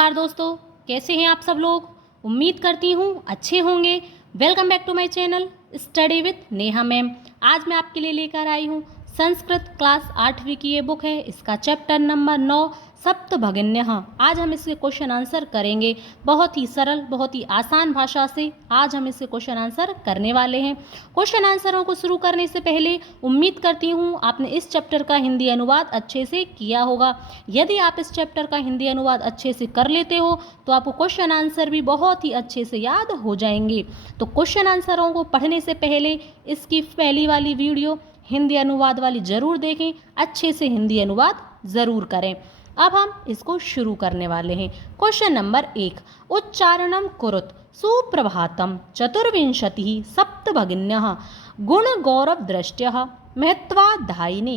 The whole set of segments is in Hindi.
नमस्कार दोस्तों, कैसे हैं आप सब लोग। उम्मीद करती हूँ अच्छे होंगे। Welcome back to my channel study with Neha ma'am. आज मैं आपके लिए लेकर आई हूँ संस्कृत क्लास 8वीं की ये बुक है। इसका चैप्टर नंबर 9 सप्तभगिन्यः। आज हम इसके क्वेश्चन आंसर करेंगे बहुत ही सरल, बहुत ही आसान भाषा से। आज हम इसके क्वेश्चन आंसर करने वाले हैं। क्वेश्चन आंसरों को शुरू करने से पहले उम्मीद करती हूँ आपने इस चैप्टर का हिंदी अनुवाद अच्छे से किया होगा। यदि आप इस चैप्टर का हिंदी अनुवाद अच्छे से कर लेते हो तो आपको क्वेश्चन आंसर भी बहुत ही अच्छे से याद हो जाएंगे। तो क्वेश्चन आंसरों को पढ़ने से पहले इसकी पहली वाली वीडियो हिंदी अनुवाद वाली ज़रूर देखें, अच्छे से हिंदी अनुवाद ज़रूर करें। अब हम इसको शुरू करने वाले हैं। क्वेश्चन नंबर 1, उच्चारणम कुरुत सुप्रभातम चतुर्विंशतिः सप्तभगिन्यः गुणगौरवदृष्ट्यः महत्वाधायिने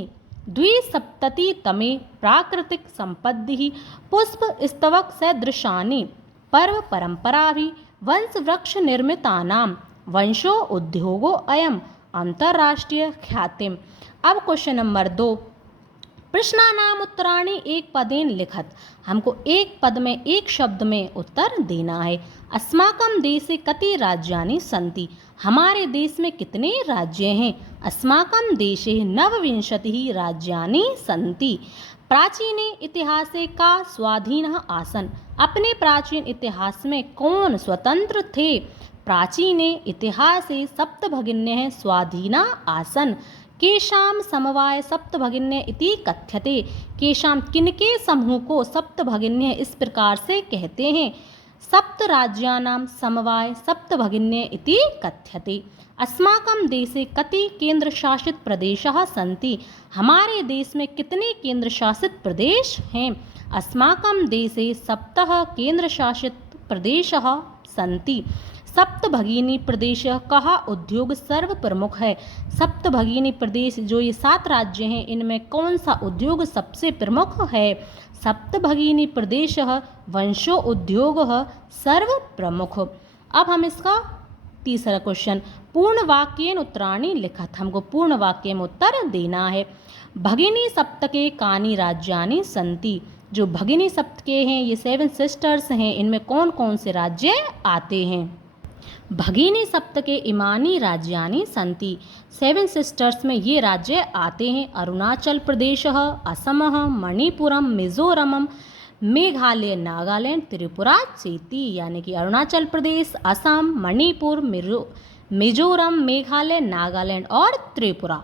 द्विसप्ततितमे प्राकृतिक संपत्तिः पुष्पस्तवक सदृशानि पर्व परंपराभिः वंशवृक्ष निर्मितानां वंशो उद्योगो अयम अंतरराष्ट्रीय ख्यातिम। अब क्वेश्चन नंबर 2, प्रश्नानाम उत्तराणि एक पदेन लिखत। हमको एक पद में, एक शब्द में उत्तर देना है। अस्माकं देशे कति राज्यानि सन्ति। हमारे देश में कितने राज्य हैं। अस्माकं देशे नवविंशतिः राज्यानि सन्ति। प्राचीने इतिहासे का स्वाधीनः आसन्। अपने प्राचीन इतिहास में कौन स्वतंत्र थे। प्राचीने इतिहासे सप्तभगिन्यः स्वाधीना आसन्। केषां समवाय सप्तभगिन्य इति कथ्यते। केषां किनके समूह को सप्तभगिन्य इस प्रकार से कहते हैं। सप्त राज्यानां समवाय सप्तभगिन्य इति कथ्यते। अस्माकं देशे कति केंद्र शासित प्रदेशाः सन्ति। हमारे देश में कितने केंद्र शासित प्रदेश हैं। अस्माकं देशे सप्तः केंद्र शासित प्रदेशाः सन्ति। सप्तभगिनी प्रदेश कहा उद्योग सर्व प्रमुख है। सप्तभगिनी प्रदेश जो ये 7 राज्य हैं, इनमें कौन सा उद्योग सबसे प्रमुख है। सप्तभगिनी प्रदेश वंशो उद्योग सर्व प्रमुख। अब हम इसका तीसरा क्वेश्चन, पूर्ण वाक्येन उत्तराणि लिखत। हमको पूर्ण वाक्य में उत्तर देना है। भगिनी सप्तके कानि राज्यानि सन्ति। जो भगिनी सप्तके हैं, ये 7 सिस्टर्स हैं, इनमें कौन कौन से राज्य आते हैं। भगिनी सप्तके इमानी राज्यानि सन्ति। 7 सिस्टर्स में ये राज्य आते हैं। अरुणाचल प्रदेश, असम, मणिपुरम, मिजोरम, मेघालय, नागालैंड, त्रिपुरा, चेती। यानी कि अरुणाचल प्रदेश, असम, मणिपुर, मिजोरम, मेघालय, नागालैंड और त्रिपुरा।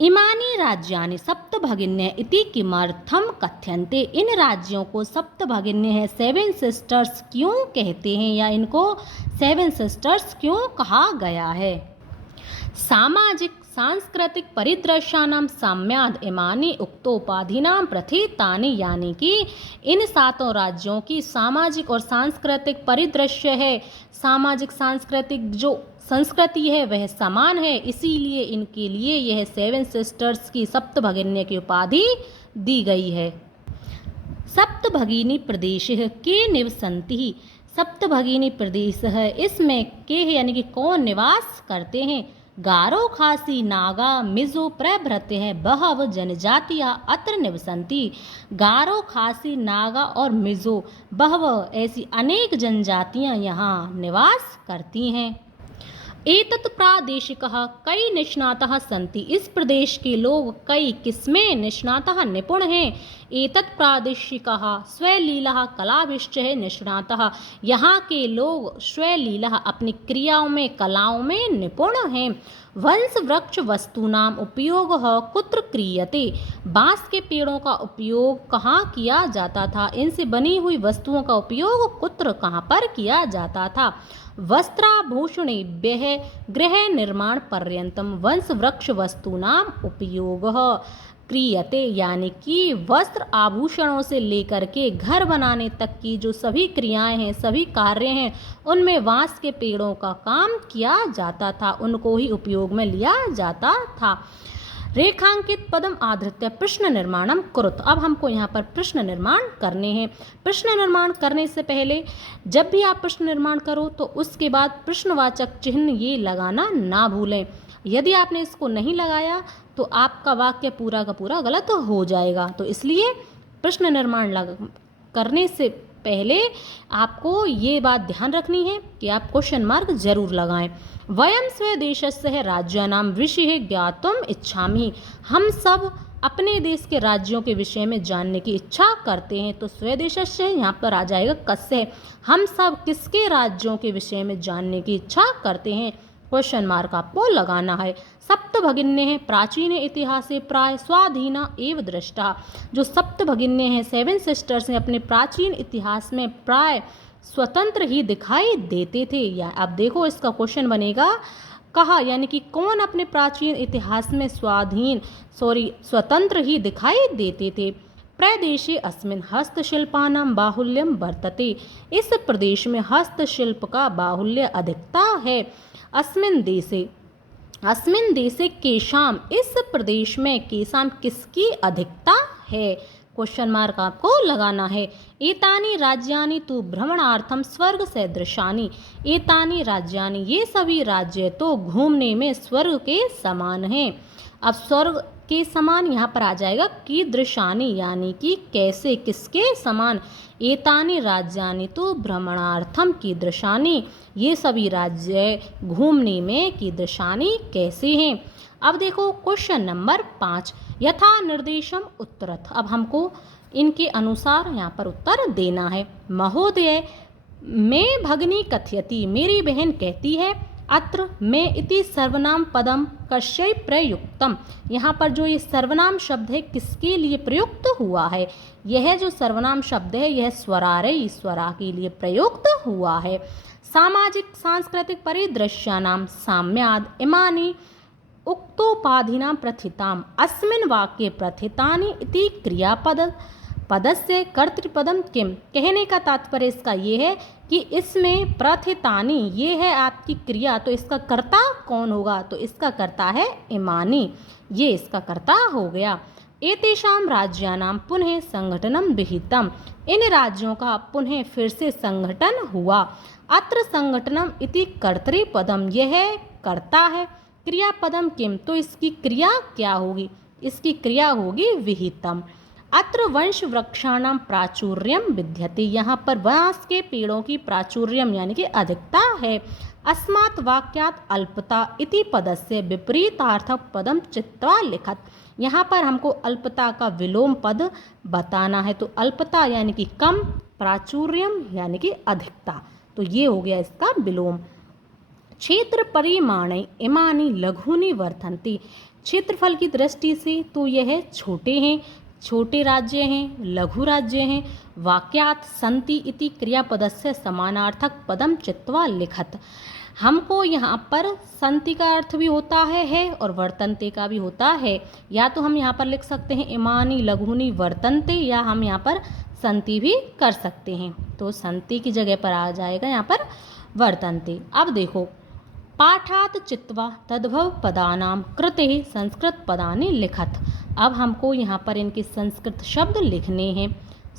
इमानी राज्यानि सप्तभगिन्य इति किमर्थम कथ्यन्ते। इन राज्यों को सप्तभगिन्य है, 7 सिस्टर्स क्यों कहते हैं, या इनको 7 सिस्टर्स क्यों कहा गया है। सामाजिक सांस्कृतिक परिदृश्यानां साम्याद इमानी उक्तोपाधिनां प्रथितानि। यानी कि इन 7 राज्यों की सामाजिक और सांस्कृतिक परिदृश्य है, सामाजिक सांस्कृतिक जो संस्कृति है वह समान है, इसीलिए इनके लिए यह 7 सिस्टर्स की सप्तभगिन्य की उपाधि दी गई है। सप्तभगिनी प्रदेश के निवसन्ति। सप्तभगिनी प्रदेश है, इसमें के यानी कि कौन निवास करते हैं। गारो, खासी, नागा, मिजो प्रभृत्य है बहव जनजातियाँ अत्र निवसन्ति। गारो, खासी, नागा और मिजो बहव ऐसी अनेक जनजातियाँ यहाँ निवास करती हैं। एतत् प्रादेशिकः कई निष्णातः सन्ति। इस प्रदेश के लोग कई किस्में निष्णातः निपुण हैं। एतत् प्रादेशिकः स्वलीलः कलाभिश्चः निष्णातः। यहाँ के लोग स्वलीलः अपनी क्रियाओं में, कलाओं में निपुण हैं। वंश वृक्ष वस्तूनाम उपयोग कुत्र क्रियते। बांस के पेड़ों का उपयोग कहाँ किया जाता था। इनसे बनी हुई वस्तुओं का उपयोग कुत्र कहाँ पर किया जाता था। वस्त्राभूषणेभ्यः गृह निर्माण पर्यंतम वंश वृक्ष वस्तूनाम उपयोग क्रियते। यानी कि वस्त्र आभूषणों से लेकर के घर बनाने तक की जो सभी क्रियाएं हैं, सभी कार्य हैं, उनमें बांस के पेड़ों का काम किया जाता था, उनको ही उपयोग में लिया जाता था। रेखांकित पदम आधृत्य प्रश्न निर्माणम कुरुत। अब हमको यहाँ पर प्रश्न निर्माण करने हैं। प्रश्न निर्माण करने से पहले जब भी आप प्रश्न निर्माण करो तो उसके बाद प्रश्नवाचक चिन्ह ये लगाना ना भूलें। यदि आपने इसको नहीं लगाया तो आपका वाक्य पूरा का पूरा गलत हो जाएगा। तो इसलिए प्रश्न निर्माण करने से पहले आपको ये बात ध्यान रखनी है कि आप क्वेश्चन मार्क जरूर लगाएं। वयम स्वदेशस्य राज्यानां विषये ज्ञातुम् इच्छामि। हम सब अपने देश के राज्यों के विषय में जानने की इच्छा करते हैं। तो स्वदेशस्य यहाँ पर आ जाएगा कस्य। हम सब किसके राज्यों के विषय में जानने की इच्छा करते हैं, क्वेश्चन मार्क आपको लगाना है। सप्त भगिन्य हैं प्राचीन इतिहासे प्राय स्वाधीना एव दृष्टा। जो सप्त भगिन्य हैं, 7 सिस्टर्स हैं, अपने प्राचीन इतिहास में प्राय स्वतंत्र ही दिखाई देते थे। या अब देखो इसका क्वेश्चन बनेगा कहा, यानी कि कौन अपने प्राचीन इतिहास में स्वतंत्र ही दिखाई देते थे। प्रदेशे अस्मिन् हस्तशिल्पानां बाहुल्यं वर्तते। इस प्रदेश में हस्तशिल्प का बाहुल्य अधिकता है। अस्मिन् देशे केशाम, इस प्रदेश में केशाम किसकी अधिकता है, क्वेश्चन मार्क आपको लगाना है। एतानि राज्यानि तु भ्रमणार्थम स्वर्ग सदृशानि। एतानि राज्यानि, ये सभी राज्य तो घूमने में स्वर्ग के समान हैं। अब स्वर्ग के समान यहाँ पर आ जाएगा कीदृशानि, यानी कि कैसे, किसके समान। एतानि राज्यानि तो भ्रमणार्थम कीदृशानि, ये सभी राज्य घूमने में कीदृशानि कैसे हैं। अब देखो क्वेश्चन नंबर 5, यथा निर्देशम उत्तरथ। अब हमको इनके अनुसार यहाँ पर उत्तर देना है। महोदय मैं भगिनी कथयति, मेरी बहन कहती है। अत्र में इति सर्वनाम पदम कस्य प्रयुक्तम। यहाँ पर जो ये सर्वनाम शब्द है किसके लिए प्रयुक्त हुआ है, यह जो सर्वनाम शब्द है यह स्वरारय, स्वरा के लिए प्रयुक्त हुआ है। सामाजिक सांस्कृतिक परिदृश्यानां साम्याद इमानि उक्तोपाधिनां प्रथिताम्। अस्मिन् वाक्ये प्रथितानि इति पदस्य कर्तृपदम किम। कहने का तात्पर्य इसका ये है कि इसमें प्रथितानि, ये है आपकी क्रिया, तो इसका कर्ता कौन होगा, तो इसका कर्ता है इमानी, ये इसका कर्ता हो गया। एतेषां राज्यानां पुनः संगठनम विहितम। इन राज्यों का पुनः फिर से संगठन हुआ। अत्र संगठनम इति कर्तृपदम, यह कर्ता है। क्रियापदम किम, तो इसकी क्रिया क्या होगी, इसकी क्रिया होगी विहितम। अत्र वंश वृक्षाणां प्राचुर्यम विद्यते। यहाँ पर बांस के पेड़ों की प्राचुर्यम यानी कि अधिकता है। अस्मात् वाक्यात् अल्पता इति पदस्य विपरीतार्थक पदम चित्वा लिखत। यहाँ पर हमको अल्पता का विलोम पद बताना है। तो अल्पता यानी कि कम, प्राचुर्यम यानी कि अधिकता, तो ये हो गया इसका विलोम। क्षेत्र परिमाणे इमानि लघुनि वर्तन्ते। क्षेत्रफल की दृष्टि से तो यह छोटे हैं, छोटे राज्य हैं, लघु राज्य हैं। वाक्यात् सन्ति इति क्रियापदस्य समानार्थक पदम चित्वा लिखत। हमको यहाँ पर संति का अर्थ भी होता है और वर्तन्ते का भी होता है। या तो हम यहाँ पर लिख सकते हैं इमानि लघुनि वर्तन्ते, या हम यहाँ पर संति भी कर सकते हैं। तो संति की जगह पर आ जाएगा यहाँ पर वर्तन्ते। अब देखो पाठात चित्वा तद्भव पदानां कृते संस्कृत पदानि लिखत। अब हमको यहाँ पर इनके संस्कृत शब्द लिखने हैं।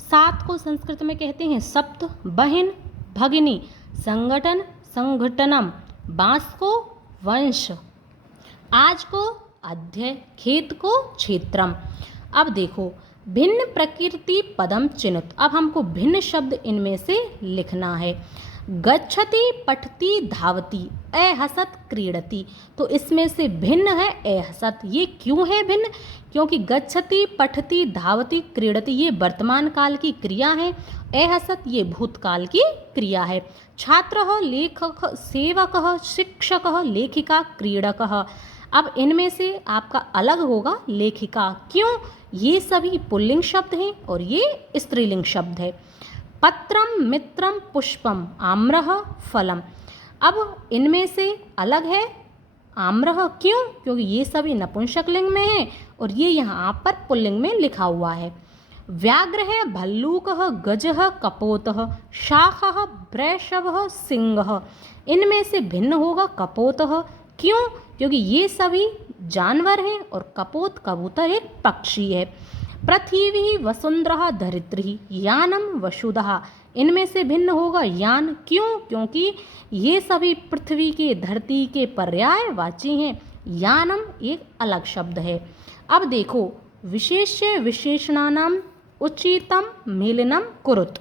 7 को संस्कृत में कहते हैं सप्त, बहन भगिनी, संगठन संगठनम, बांस को वंश, आज को अध्यय, खेत को क्षेत्रम। अब देखो भिन्न प्रकृति पदम चिनुत। अब हमको भिन्न शब्द इनमें से लिखना है। गच्छति पठति धावति, अहसत क्रीडति। तो इसमें से भिन्न है अहसत। ये क्यों है भिन्न, क्योंकि गच्छति पठति धावति क्रीडति ये वर्तमान काल की क्रिया है, अहसत ये भूतकाल की क्रिया है। छात्रः लेखक सेवकः शिक्षकः लेखिका क्रीडकः। अब इनमें से आपका अलग होगा लेखिका, क्यों, ये सभी पुल्लिंग शब्द हैं और ये स्त्रीलिंग शब्द है। पत्रम मित्रम पुष्पम आम्रह फलम। अब इनमें से अलग है आम्रह, क्यों, क्योंकि ये सभी नपुंसक लिंग में हैं और ये यहाँ पर पुल्लिंग में लिखा हुआ है। व्याघ्रः भल्लूकः गजः कपोतः शाखः वृषभः सिंहः। इनमें से भिन्न होगा कपोतः, क्यों, क्योंकि ये सभी जानवर हैं और कपोत कबूतर एक पक्षी है। पृथ्वी वसुंधरा धरित्री यानम वसुधा। इनमें से भिन्न होगा यान, क्यों, क्योंकि ये सभी पृथ्वी के धरती के पर्यायवाची हैं। यानम एक अलग शब्द है। अब देखो विशेष्य विशेषणानाम उचितम मेलनम कुरुत।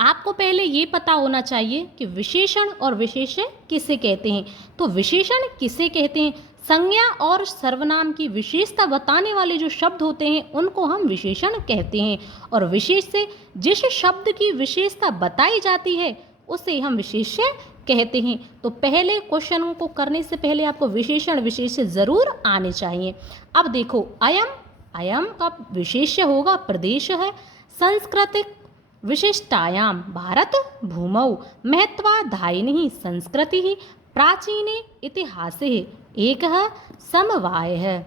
आपको पहले ये पता होना चाहिए कि विशेषण और विशेष्य किसे कहते हैं। तो विशेषण किसे कहते हैं? संज्ञा और सर्वनाम की विशेषता बताने वाले जो शब्द होते हैं उनको हम विशेषण कहते हैं, और विशेष से जिस शब्द की विशेषता बताई जाती है उसे हम विशेष्य कहते हैं। तो पहले क्वेश्चन को करने से पहले आपको विशेषण विशेष्य जरूर आने चाहिए। अब देखो, अयम, अयम का विशेष्य होगा प्रदेश है। सांस्कृतिक विशिष्टायाम भारत भूमौ महत्वाधायिनी संस्कृति प्राचीने इतिहासे एकः समवायः।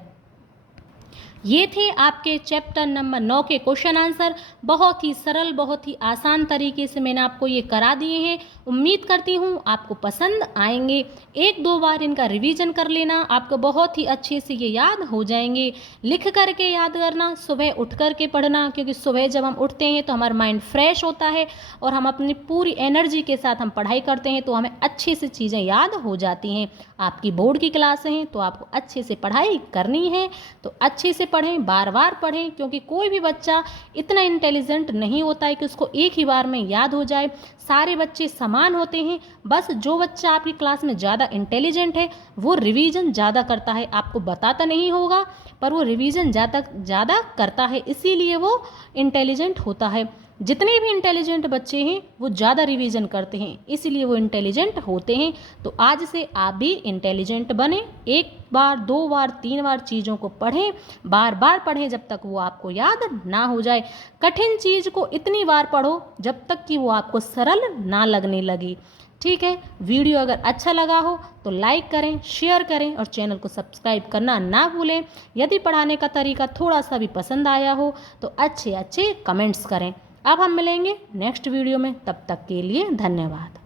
ये थे आपके चैप्टर नंबर 9 के क्वेश्चन आंसर। बहुत ही सरल, बहुत ही आसान तरीके से मैंने आपको ये करा दिए हैं। उम्मीद करती हूँ आपको पसंद आएंगे। एक दो बार इनका रिवीजन कर लेना, आपको बहुत ही अच्छे से ये याद हो जाएंगे। लिख करके याद करना, सुबह उठ करके पढ़ना, क्योंकि सुबह जब हम उठते हैं तो हमारा माइंड फ्रेश होता है और हम अपनी पूरी एनर्जी के साथ हम पढ़ाई करते हैं तो हमें अच्छे से चीज़ें याद हो जाती हैं। आपकी बोर्ड की क्लास हैं तो आपको अच्छे से पढ़ाई करनी है, तो अच्छे से पढ़ें, बार बार पढ़ें, क्योंकि कोई भी बच्चा इतना इंटेलिजेंट नहीं होता है कि उसको एक ही बार में याद हो जाए। सारे बच्चे समान होते हैं, बस जो बच्चा आपकी क्लास में ज़्यादा इंटेलिजेंट है वो रिवीजन ज़्यादा करता है। आपको बताता नहीं होगा पर वो रिवीजन ज़्यादा करता है, इसीलिए वो इंटेलिजेंट होता है। जितने भी इंटेलिजेंट बच्चे हैं वो ज़्यादा रिवीजन करते हैं, इसलिए वो इंटेलिजेंट होते हैं। तो आज से आप भी इंटेलिजेंट बने। एक बार, दो बार, तीन बार चीज़ों को पढ़ें, बार बार पढ़ें जब तक वो आपको याद ना हो जाए। कठिन चीज़ को इतनी बार पढ़ो जब तक कि वो आपको सरल ना लगने लगे। ठीक है, वीडियो अगर अच्छा लगा हो तो लाइक करें, शेयर करें और चैनल को सब्सक्राइब करना ना भूलें। यदि पढ़ाने का तरीका थोड़ा सा भी पसंद आया हो तो अच्छे अच्छे कमेंट्स करें। अब हम मिलेंगे नेक्स्ट वीडियो में, तब तक के लिए धन्यवाद।